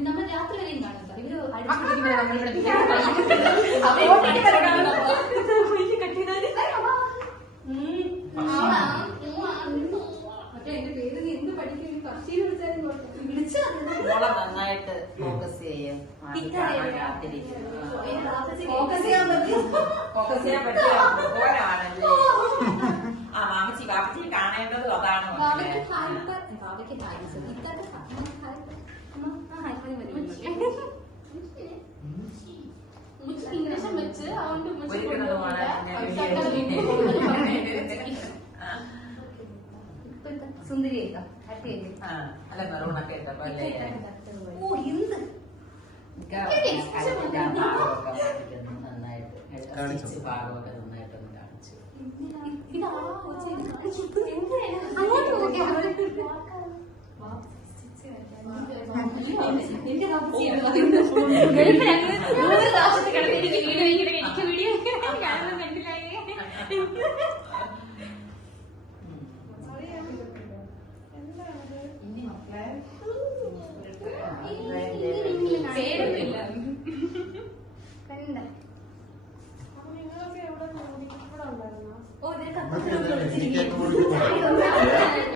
നമ്മൾ രാത്രി വരെയും കാണാം. മറ്റേ എന്റെ പേര് നീ എന്ത് പഠിക്കും കർഷീൽ വിളിച്ചാലും നന്നായിട്ട് ഫോക്കസ് ചെയ്യും. ഫോക്കസ് ചെയ്യാൻ പറ്റും. ഫോക്കസ് ചെയ്യാൻ പറ്റിയാണല്ലേ. ആ മാമച്ചി വാപ്പച്ചി കാണേണ്ടതും അതാണ്. ഇംഗ്ലീഷും വെച്ച് സുന്ദരി അല്ല മെറൂണൊക്കെ ഇട്ടപ്പോ അല്ലേ നന്നായിട്ട് ഭാഗമൊക്കെ നന്നായിട്ടൊന്ന് കാണിച്ചു. പേരൊന്നുമില്ല.